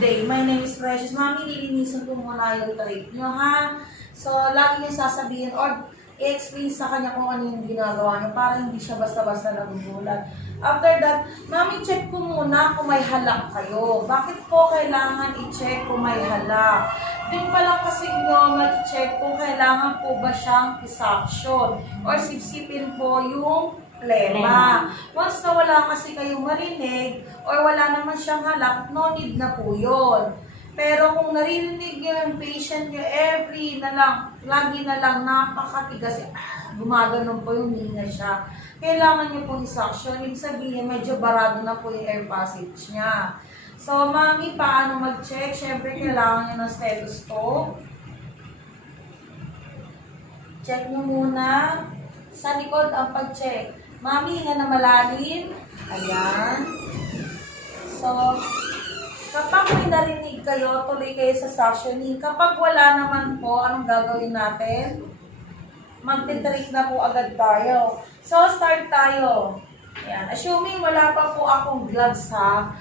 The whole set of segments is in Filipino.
day. My name is Precious. Mami, lilinisin ko muna yung trade nyo, ha? So, lagi niyo sasabihin or i-explain sa kanya kung ano yung ginagawa niyo para hindi siya basta-basta nagugulat. After that, Mami, check ko muna kung may halak kayo. Bakit po kailangan i-check kung may halak? Din pa lang kasi nyo mag-check kung kailangan po ba siyang i-suction or sipsipin po yung plema. Once na wala kasi kayong marinig or wala naman siyang halak, no need na po yun. Pero kung narinig nyo yung patient nyo lagi na lang napakatigas, gumaganon po yung hinga siya. Kailangan nyo pong i-suction. Ibig sabihin, medyo barado na po yung air passage niya. So, Mami, paano mag-check? Siyempre, kailangan nyo ng stethoscope. Check nyo muna. Sa likod ang pag-check. Mami, hinga na malalim. Ayan. So, kapag may narinig kayo, tuloy kayo sa suctioning. Kapag wala naman po, anong gagawin natin? Magtitreat na po agad tayo. So, start tayo. Ayan. Assuming wala pa po akong gloves, ha?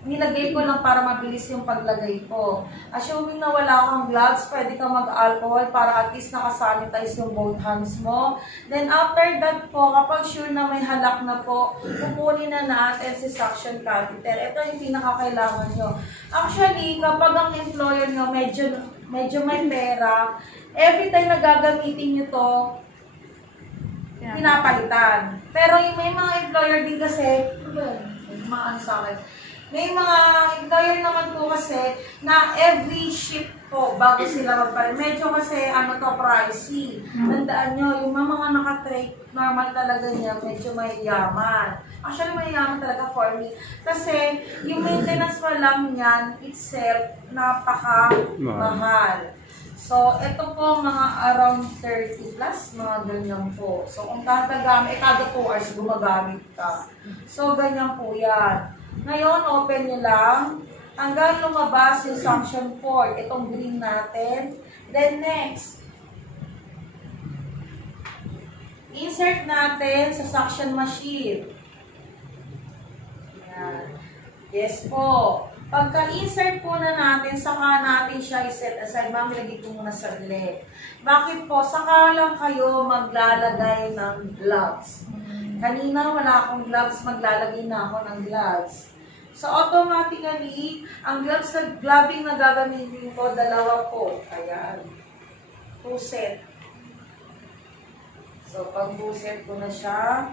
Nilagay ko lang para mabilis yung paglagay ko. Assuming na wala kang gloves, pwede kang mag-alcohol para at least nakasanitize yung both hands mo. Then after that po, kapag sure na may halak na po, kukunin na natin si suction catheter. Ito yung pinakakailangan nyo. Actually, kapag ang employer nyo medyo may pera, every time na gagamitin nyo to, pinapalitan. Pero yung may mga employer din kasi, maano sa akin, may mga employer naman po kasi na every shift po bago sila magpalit. Medyo kasi pricey. Tandaan nyo, yung mga naka-trade, normal talaga niya, medyo may yaman. Actually, may yaman talaga for me. Kasi yung maintenance pa lang niyan itself, napaka-mahal. So, ito po mga around 30 plus, mga ganyan po. So, kung kada 2 hours gumagamit ka. So, ganyan po yan. Ngayon, open nyo lang hanggang lumabas yung suction port. Itong green natin. Then next, insert natin sa suction machine. Ayan. Yes po. Pagka-insert po na natin, saka natin siya i-set aside. Mami, lagay ko muna sa leg. Bakit po? Saka lang kayo maglalagay ng gloves. Kanina wala akong gloves, maglalagay na ako ng gloves. So, automatically, ang gloving na gagamitin ko, 2 po. Ayan. 2 set. So, pag-2 set ko na siya.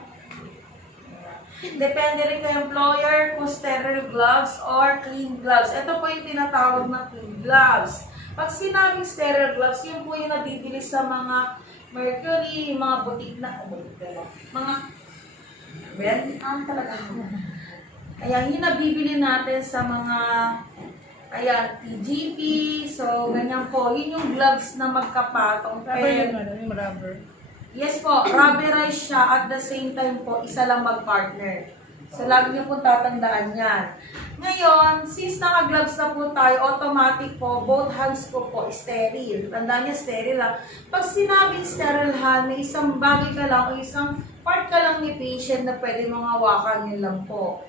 Ayan. Depende rin kay employer kung sterile gloves or clean gloves. Ito po yung tinatawag na clean gloves. Pag sinabing sterile gloves, yun po yung nabibili sa mga Mercury, mga butik na, mga talaga. Ayan, yung nabibili natin sa mga, TGP, so, ganyan po. Yun yung gloves na magkapatong. Yung rubber. Yes po, rubberized siya at the same time po, isa lang mag-partner. So, lagi niyo po tatandaan yan. Ngayon, since naka-gloves na po tayo, automatic po, both hands ko po, sterile. Tandaan niya, sterile lang. Pag sinabing sterile hand, may isang bagay ka lang o isang part ka lang ni patient na pwede mong hawakan, yun lang po.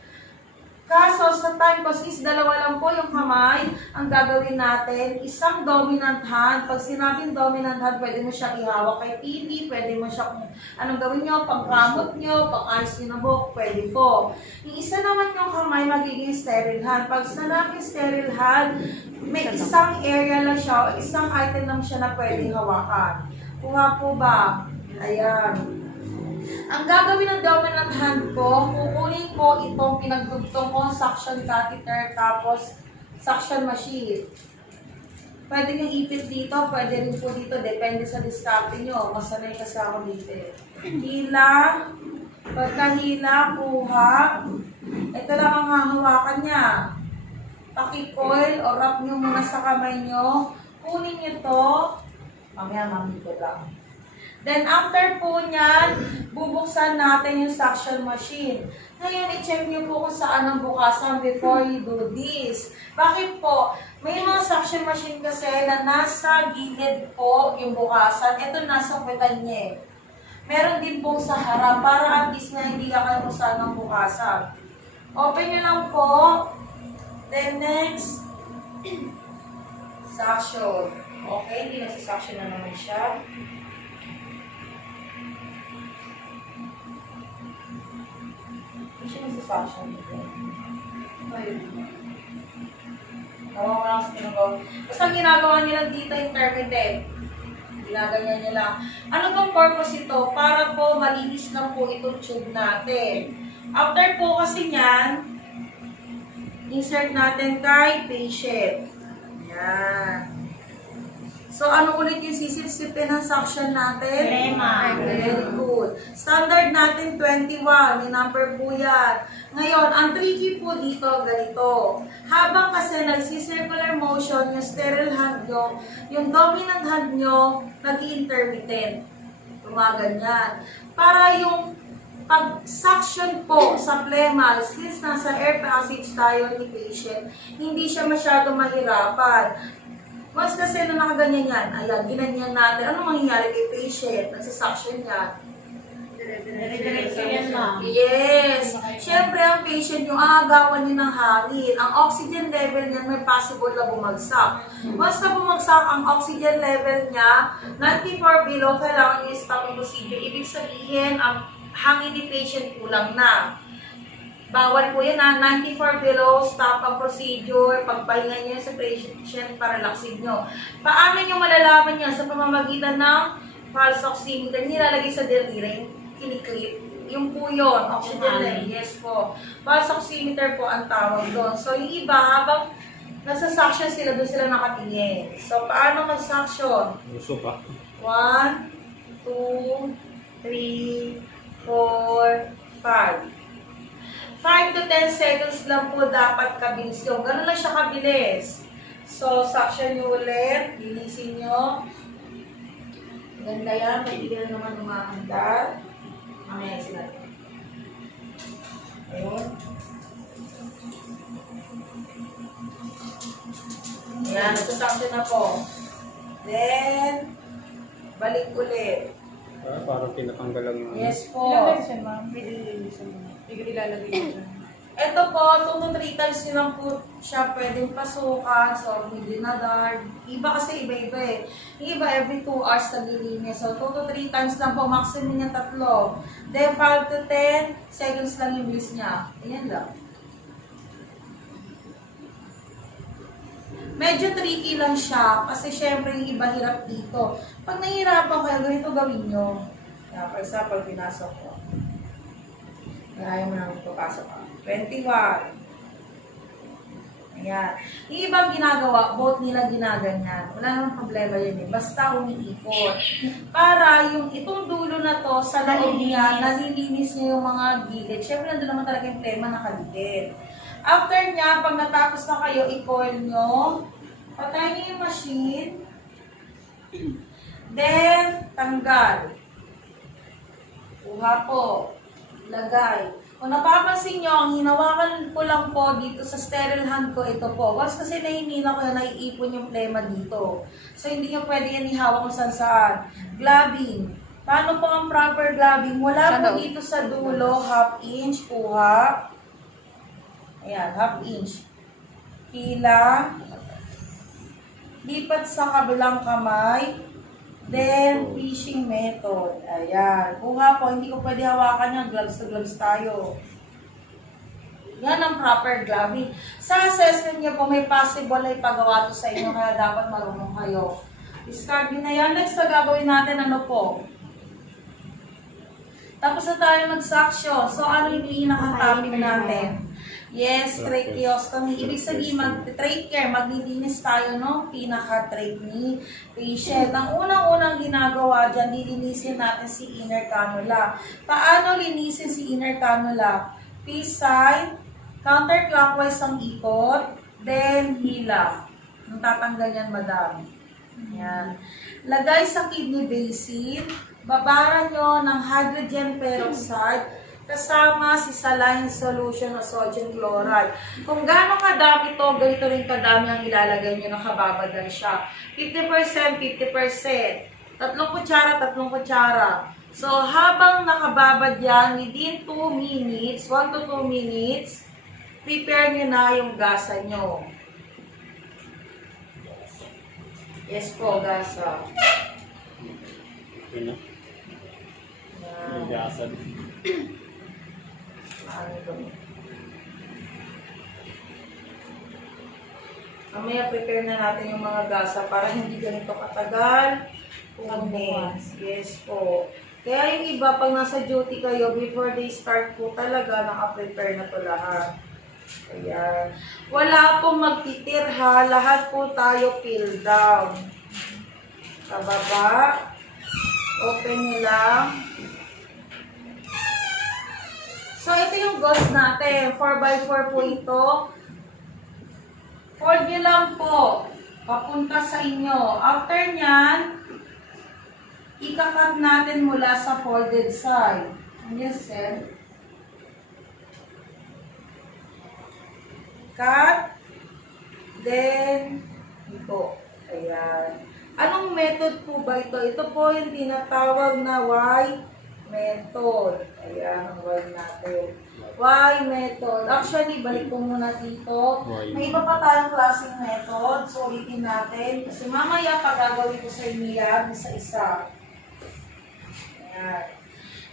Kaso, sa time ko, since 2 lang po yung kamay, ang gagawin natin, isang dominant hand. Pag sinabing dominant hand, pwede mo siya ihawak kay TV, pwede mo siya kung anong gawin nyo, pang-kamot nyo, pang-ayos nyo na buhok, pwede po. Yung isa naman yung kamay, magiging sterile hand. Pag sinabing sterile hand, may isang area lang siya, o isang item lang siya na pwede hawakan. Kuha po ba? Ayan. Ang gagawin ng dominant hand ko, kukunin ko itong pinagdugtong kong suction catheter tapos suction machine. Pwede nyo ipit dito, pwede rin po dito, depende sa diskarte nyo. Masanay kasi ako dito. Hila, pagkahila, kuha. Ito lang ang hahawakan niya. Paki-coil o wrap nyo muna sa kamay nyo. Kunin nyo to. Mamaya, mamito lang. Then, after po niyan, bubuksan natin yung suction machine. Ngayon, i-check niyo po kung saan ang bukasan before you do this. Bakit po? May mga suction machine kasi na nasa gilid po yung bukasan. Ito nasa puwetan niya. Meron din po sa harap para at least na hindi ka kayo kung saan ang bukasan. Open nyo lang po. Then next, Suction. Okay, hindi nasa-suction na naman siya. Hindi siya nasa-suction. Nawawa lang sa tinagawa. Basta ang ginagawa nila dito intermittent. Ginaganyan niya lang. Ano bang purpose ito? Para po malinis lang po itong tube natin. After po kasi niyan, insert natin kay patient. Yan. So, ano ulit yung sisip-sipin ng suction natin? Crema. Very good. Standard natin 21. May number po yan. Ngayon, ang tricky po dito, ganito. Habang kasi nagsi-circular motion, yung sterile hand nyo, yung dominant hand nyo, nag-intermittent. Tumaganyan. Para yung pag-suction po sa phlegma, since nasa air passage tayo ni patient, hindi siya masyado mahirapan. Once kasi na nakaganyan yan, ayan, ginanyan natin. Ano mangyayari kay patient? Nagsasuction yan. Dire-diretso yan lang. Yes. Siyempre, ang patient yung aagawan niya ng hangin. Ang oxygen level niya may possible na bumagsak. Once na bumagsak ang oxygen level niya, 94 below, kailangan niya stop yung procedure. Ibig sabihin, ang hangin ni patient kulang na. Bawal po yan 94 below, stop ang procedure, pagpahinga niyo sa patient para relaxin nyo. Paano nyo malalaman yan? Sa pamamagitan ng pulse oximeter, nilalagay sa delirium, kiniklip. Yung po yun, oxygen level, yes po. Pulse oximeter po ang tawag doon. So yung iba, habang nasa suction sila, doon sila nakatingin. So paano mag-suction? Gusto pa. 1, 2, 3, 4, 5. 5 to 10 seconds lang po dapat kabilis yung. Ganun lang siya kabilis. So, suction nyo ulit. Linisin nyo. Ganda yan. May na naman umaandar. Mamaya sila. Ayun. Ayan. Nagsusuction na po. Then, balik ulit. Parang tinatanggal lang yung... Yes po. Ilalagay siya, ma'am. Ilalagay siya. Ito po, 2 to 3 times nyo lang po siya pwedeng pasukan. So, hindi na guard. Iba kasi iba-iba eh. Yung iba every 2 hours naglilinis. So, 2 to 3 times lang po. Maximum niya 3. Then, 5 to 10 seconds lang yung bilis niya. Ayan lang. Medyo tricky lang siya. Kasi syempre yung iba hirap dito. Pag nahihirapan kayo, ganito gawin nyo. Yeah, for example, pinasok ko. Ayaw mo nang papasok ka. 21. Ayan. Yung ibang ginagawa, both nila ginaganyan. Wala namang problema yun eh. Basta umiikot. Para yung itong dulo na to, sa loob niya, nalilinis niya yung mga gilid. Siyempre, nandun naman talaga yung tema nakaligid. After niya, pag natapos na kayo, i-coil nyo. Patayin niyo yung machine. Then, tanggal. Kuha po. Lagay. Kung napapansin nyo, ang hinawakan ko lang po dito sa sterile hand ko, ito po. Once kasi nahinila ko yan, naiipon yung plema dito. So, hindi nyo pwede yan ihawak kung saan. Gloving. Paano po ang proper gloving? Wala po dito sa dulo, 1/2 inch, kuha. Ayan, 1/2 inch. Pila. Lipat sa kabilang kamay. Then, fishing method. Ayan. Kuha po, hindi ko pwede hawakan yan. Gloves to gloves tayo. Yan ang proper gloving. Sa assessment niyo po, may possible na ipagawa to sa inyo, kaya dapat marunong kayo. Discard na yan. Next na gagawin natin, ano po? Tapos na tayo mag-suction. So, ano yung pinaka-topic natin? Yes, tracheostomy. Ibig sabihin, mag-trachea, maglilinis tayo, no? Pinaka-trach ni patient. Ang unang-unang ginagawa dyan, lilinisin natin si inner cannula. Paano linisin si inner cannula? Peace sign, counterclockwise ang ikot, then hila. Ang tatanggal yan, madam. Yan. Lagay sa kidney basin, babara nyo ng hydrogen peroxide, kasama si saline solution o sodium chloride. Kung gaano kadami to, ganito rin kadami ang ilalagay nyo, nakababad siya. 50%, 50%. 3 kutsara, 3 kutsara. So, habang nakababad yan, within 2 minutes, 1 to 2 minutes, prepare nyo na yung gasa nyo. Yes po, gasa. Okay na. Yan. Nag-asad. Ano ito? Mamaya prepare na natin yung mga gasa para hindi ganito katagal. Kumanis. Yes po. Kaya yung iba, pag nasa duty kayo, before they start po talaga, naka-prepare na to lahat. Ayan. Wala pong magtitirha. Lahat po tayo peel down. Kababa. Open nyo lang. So, ito yung gauze natin. 4x4 po ito. Fold nyo lang po. Papunta sa inyo. After nyan, ikakat natin mula sa folded side. Yes, sir. Cut. Then, ito. Ayan. Anong method po ba ito? Ito po yung tinatawag na Y method. Ayan, ang Y natin. Y method. Actually, balik ko muna dito. Y. May iba pa tayong klaseng method. So, ulitin natin. Kasi mamaya pagagawin ko sa inyo yan, isa-isa. Ayan.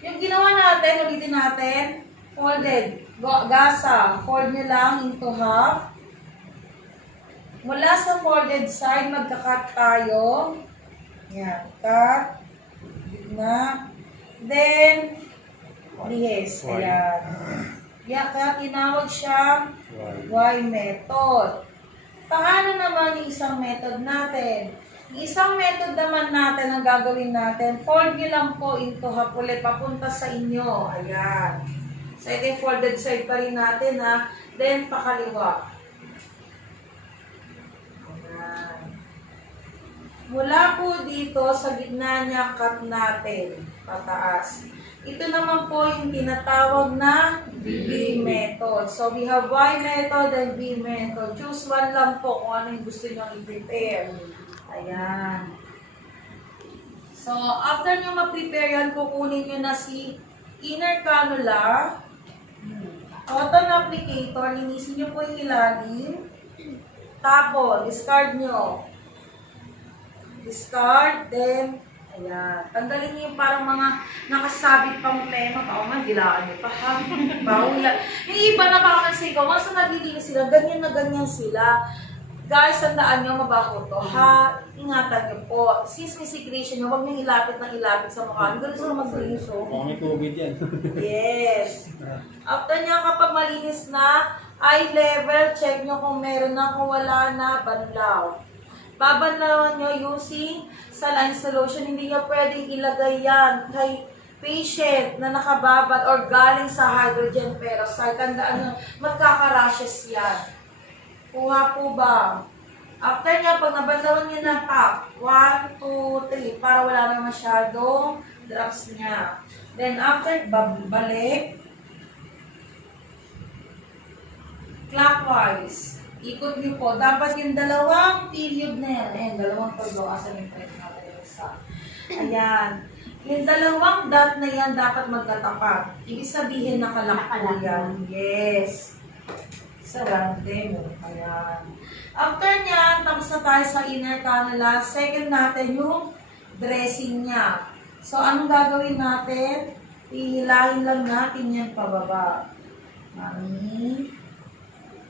Yung ginawa natin, ulitin natin, folded. Gasa. Fold nyo lang into half. Mula sa folded side, magka-cut tayo. Yan. Cut. Gitna. Then, lihes. Y. Ayan. Yan. Kaya tinawag siyang Y. Y method. Paano naman yung isang method natin? Yung isang method naman natin ang gagawin natin, fold nyo lang po into half ulit, papunta sa inyo. Ayan. So, ito yung folded side pa rin natin, ha. Then, pakaliwa. Ayan. Mula po dito, sa gitna niya, cut natin. Pataas. Ito naman po yung tinatawag na V method. So, we have Y method and V method. Choose one lang po kung ano yung gusto nyo i-prepare. Ayan. So, after nyo ma-prepare yan, kukunin nyo na si inner cannula, cotton applicator, linisin nyo po yung ilalim, tapon, discard nyo. Discard, then, ayan. Tanggalin niyo yung parang mga nakasabit pang tema. Baka man, dilaan niyo pa ha. Bawal yan. Yung iba napapansin ko, once na naglilinis sila, ganyan na ganyan sila. Guys, tandaan nyo, mabaho to. Ha, ingatan nyo po. Since may secretion nyo, huwag nyo ilapit ng ilapit sa mukha. Ganun sila maglinis, oh. Baka may COVID yan. Yes. After niya, kapag malinis na, eye level, check nyo kung meron na, kung wala na, banlaw. Babanlawan nyo using saline solution. Hindi nyo pwedeng ilagay yan kay patient na nakababad or galing sa hydrogen peroxide. Tandaan nyo, magkaka-rashes yan. Kuha po ba? After niya, pag nabanlawan nyo na top, 1, 2, 3, para wala na masyadong drops niya. Then after, balik. Clockwise. Ikot niyo po. Dapat yung dalawang period na yan. Ayan, dalawang pagdo. Asan yung press natin yung isa. Ayan. Yung dalawang dot na yan dapat magkatapat. Ibig sabihin nakalakpo yan. Yes. Sarante mo. Ayan. After nyan, tapos na tayo sa inner cannula. Second natin yung dressing niya. So, anong gagawin natin? Ihilahin lang natin yan pababa. Mami.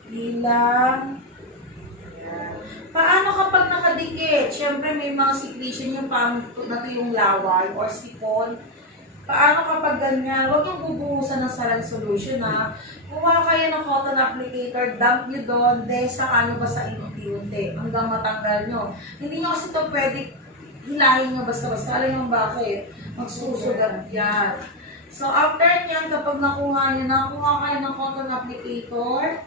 Ilang. Ayan. Paano kapag nakadikit? Siyempre may mga secretion yung pang na yung laway or sipon. Paano kapag ganyan? Huwag yung bubuhusan ng saline solution ha. Kuha kayo ng cotton applicator, dump nyo doon, then saka nyo ba sa unti-unti hanggang matanggal nyo. Hindi nyo kasi ito pwede hilahin nyo basta-basta. Alam nyo bakit? Magsusugat yan. So after nyan, kapag nakuha nyo na, kuha kayo ng cotton applicator,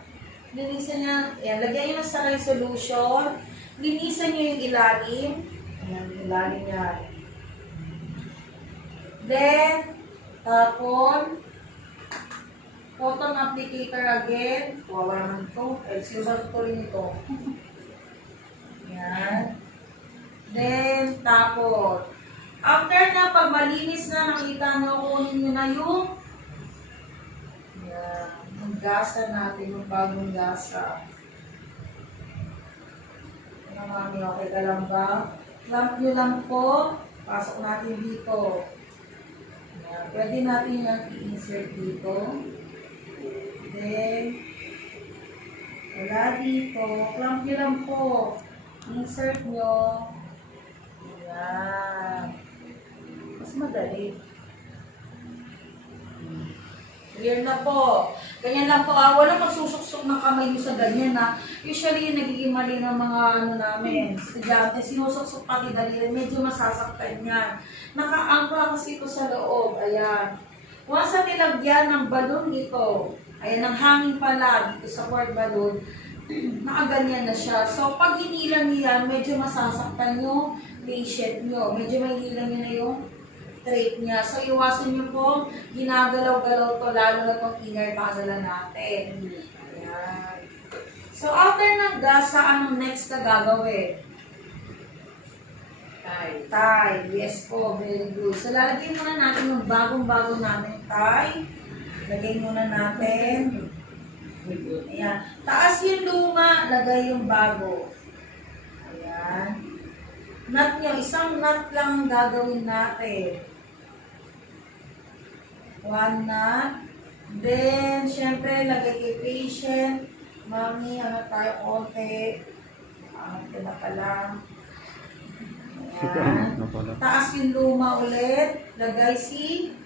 linisan nyo, ayan, lagyan nyo ng saline solution, linisan nyo yung ilalim, ayan, yung ilalim yan. Then, tapon, cotton applicator again, wala naman ito, silver ko rin ito. Ayan. Then, tapon. After na, pag malinis na, nakita nyo, kunin nyo na yung ayan. Yung gasa natin, yung bagong gasa. Mami, okay ka lang ba? Clamp nyo lang po. Pasok natin dito. Ayan. Pwede natin yung i-insert dito. Then, wala dito. Clamp nyo lang po. Insert nyo. Ayan. Mas madali. Clear na po. Ganyan lang po. Walang magsusuksok ng kamay nyo sa ganyan na. Usually, nagiging mali ng mga namin. Estudyante, sinusuksok pati daliri. Medyo masasaktan yan. Nakaangkla kasi ito sa loob. Ayan. Once na nilagyan ng balon ito, ayan, ng hangin pala dito sa word balon, nakaganyan na siya. So, pag hinilang niya, medyo masasaktan yung patient nyo. Medyo may hilang niya na yung trait niya. So, iwasan niyo po, ginagalaw-galaw to, lalo na itong inner tunnel natin. Ayan. So, after ng gasa, anong next na gagawin? Tie. Yes po, very good. So, lalagay muna natin yung bagong-bago natin tie. Lagay muna natin. Ayan. Taas yung luma, lagay yung bago. Ayan. Nut nyo, isang nut lang ang gagawin natin. One nut. Then, syempre, lagay kay patient. Mami, ano tayo konti. Ito na pala. Ayan. Taas yung luma ulit. Lagay si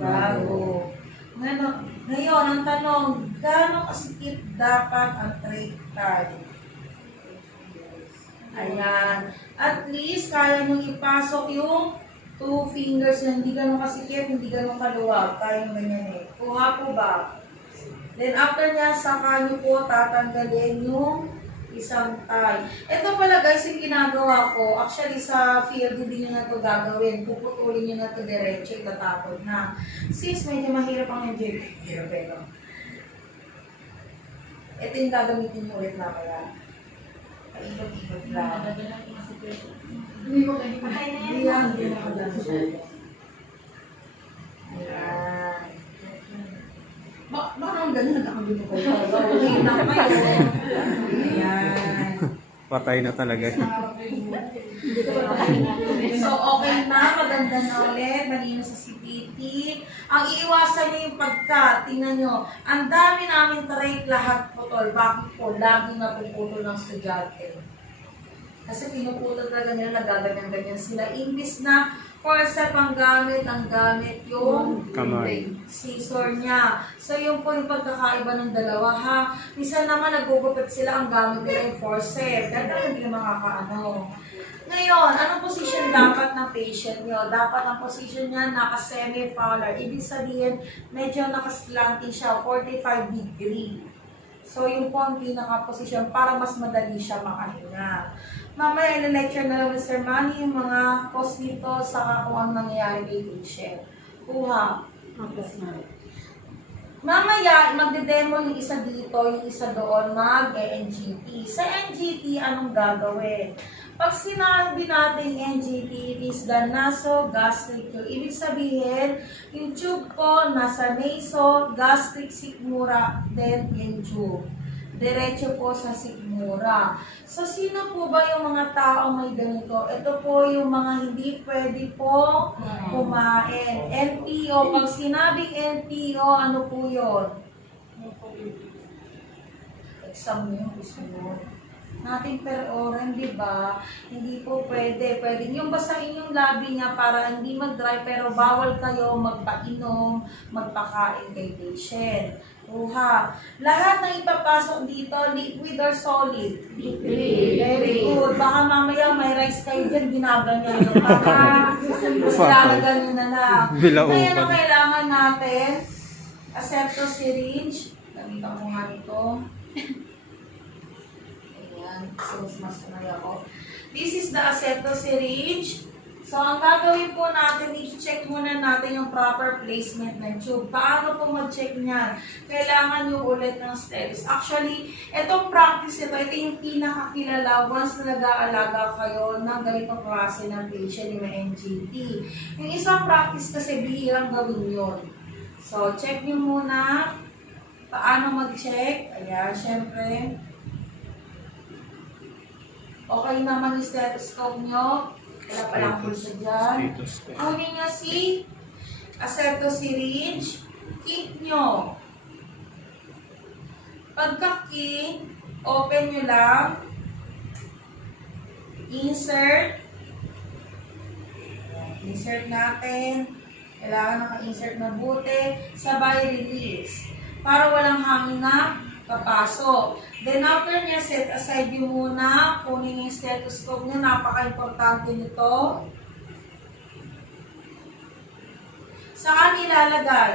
bago. Ngayon, ang tanong, gaano kasikip dapat ang trait tie? Ayan. At least, kaya nyo ipasok yung 2 fingers na hindi ganun kasikip, hindi ganun kaluwag. Kaya nyo ganyan eh. Kuha po ba? Then, after niya, saka nyo po tatanggalin yung isang tie. Ito pala guys, yung ginagawa ko, actually sa field, hindi nyo na ito gagawin. Puputulin nyo na ito diretso, itatapon na. Since medyo mahirap ang enjoy, pero ito yung gagamitin nyo ulit na kaya. Paikot-ikot lang. Hindi yan, hindi na lang siya. Ayan. Baka ang ganyan, nakabili ko. Okay lang kayo. Ayan. Patay na talaga. So, okay na. Maganda na ulit. Malino sa CPT. Ang iiwasan niyo yung pagka. Tingnan nyo. Ang dami namin trait lahat putol. Bakit po? Laging napuputol ng estudyante. Kasi pinuputol talaga nila, nagaganyan-ganyan sila. Imbis na forceps ang gamit yung Kamay. scissor niya. So, yun po yung pagkakaiba ng dalawa, ha? Minsan naman nagugupit sila, ang gamit nila yung forceps. Dahil talaga hindi na makakaano. Ngayon, anong position dapat ng patient nyo? Dapat ang position niya naka-semi-fowler. Ibig sabihin, medyo nakaslanting siya, 45 degree. So, yung po ang pinaka-position para mas madali siya makahinga. Mamaya, lecture na lang ni Sir Manny yung mga cause nito sa kung ang nangyayari kay patient. Kuha. Mamaya, magde-demo yung isa dito, yung isa doon, mag-NGT. Sa NGT, anong gagawin? Pag sinabi natin NGT, it is the nasogastric tube. Ibig sabihin, yung tube ko nasa nasogastric sigmura, then yung tube. Diretso po sa sigmura. So, sino po ba yung mga taong may ganito? Ito po yung mga hindi pwede po kumain. NPO. Pag sinabing NPO, ano po yun? Exam yun, gusto mo. Nating per oran, di ba? Hindi po pwede. Pwede yung basahin yung labi niya para hindi mag-dry, pero bawal kayo magpainom, magpakain kay patient. Kuha. Lahat ng ipapasok dito, liquid or solid? Liquid. Very good. Baka mamaya may rice kayo dyan, ginaganyan nyo. Baka lalagyan nyo na lang. Kaya na kailangan natin, asepto syringe. Gamitan ko nga ito. Ayan. So, mas sanay ako. This is the asepto syringe. So, ang gagawin po natin, i-check muna natin yung proper placement ng tube. Paano po mag-check niyan? Kailangan yung ulit ng steps. Actually, itong practice ito yung pinakakilala once na nag-aalaga kayo ng ganitong klase ng patient yung NGT. Yung isang practice kasi bihirang gawin yun. So, check nyo muna. Paano mag-check? Ayan, syempre. Okay naman yung stethoscope nyo. Wala palang pulsa dyan. Stethoscope. Kunin nyo si acetous syringe. Keep nyo. Pagka-king, open nyo lang. Insert. Insert natin. Kailangan naka-insert mabuti. Sabay release. Para walang hangin na papasok. Then after niya, set aside nyo muna. Kunin yung stethoscope nyo. Napaka-importante nito. Saan ilalagay?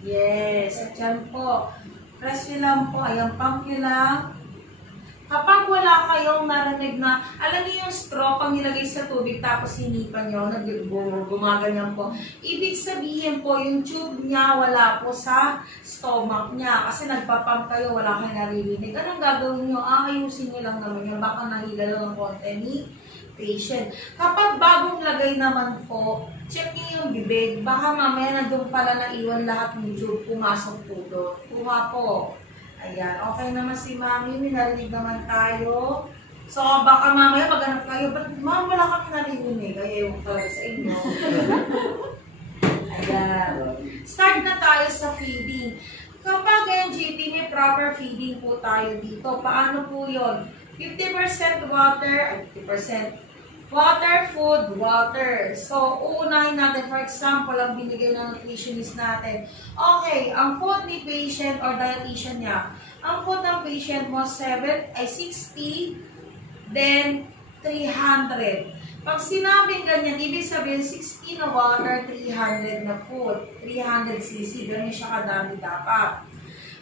Yes. Diyan po. Press nyo lang po. Ayan, pump nyo lang. Kapag wala kayong narinig na, alam niyo yung straw, pag nilagay sa tubig tapos hinipan nyo, gumaganyan po. Ibig sabihin po, yung tube niya wala po sa stomach niya. Kasi nagpapump kayo, wala kayong naririnig. Anong gagawin nyo? Ayusin nyo lang naman yun. Baka nahila lang ng konti ni patient. Kapag bagong lagay naman po, check niyo yung bibig. Baka mamaya na doon pala naiwan lahat ng tube, pumasok po doon. Kuha po. Ayan, okay naman si Mami, may narinig naman tayo. So, baka mamaya maghanap kayo, ba't ma'am, wala kami narinig? Ay, ewan talaga sa inyo. Ayan. Start na tayo sa feeding. Kapag NGT, may proper feeding po tayo dito. Paano po yun? 50% water, ay 50%. Water, food, water. So, uunahin natin, for example, ang binigay ng nutritionist natin. Okay, ang food ni patient or dietitian niya, ang food ng patient mo 60, then 300. Pag sinabing ganyan, ibig sabihin 60 na water, 300 na food, 300 cc, ganyan siya kadami dapat.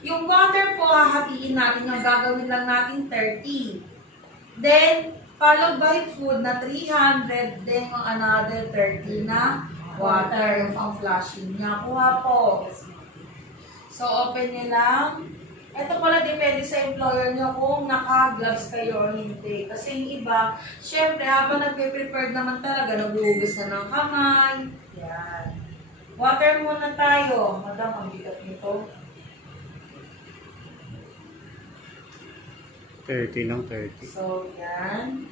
Yung water po, hahatiin natin, yung gagawin lang natin 30. Then, followed by food na 300, then yung another 30 na water, yung pang-flushing niya. Kuha po. So, open nyo lang. Ito pala, depende sa employer nyo kung naka-gloves kayo o hindi. Kasi yung iba, syempre, habang nagpe-prepare naman talaga, naghuhugas na ng kamay. Yan. Water muna tayo. Madam, ang bigat nito. 30 ng 30. So, yan.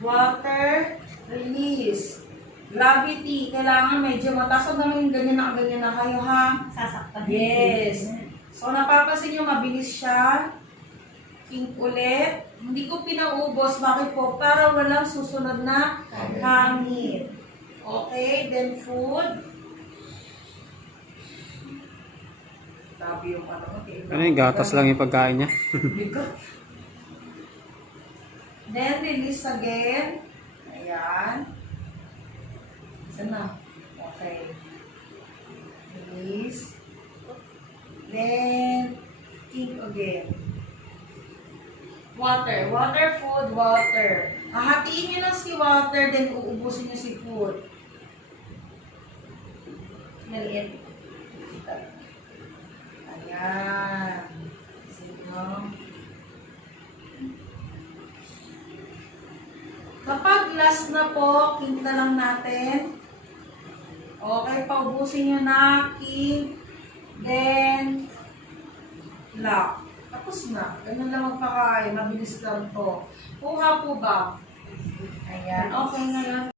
Water, release. Gravity, kailangan medyo mataas. Huwag naman yung ganyan na kayo, ha? Sasaktan. Yes. So, napapansin nyo, mabilis siya. King ulit. Hindi ko pinaubos. Bakit po? Para walang susunod na hangin. Okay, then food. Tabi yung ano. Ano yung gatas lang yung pagkain niya? Bigat. Then, release again. Ayan. Isa na. Okay. Release. Then, keep again. Water. Water, food, water. Hahatiin nyo lang si water, then uubusin nyo si food. Maliit. Ayan. Sino? Kapag last na po, king na lang natin. Okay, paubusin nyo na, king, then, lock. Tapos na. Ganun lang magpakain. Mabilis lang to. Kuha po ba? Ayan. Okay, ngayon.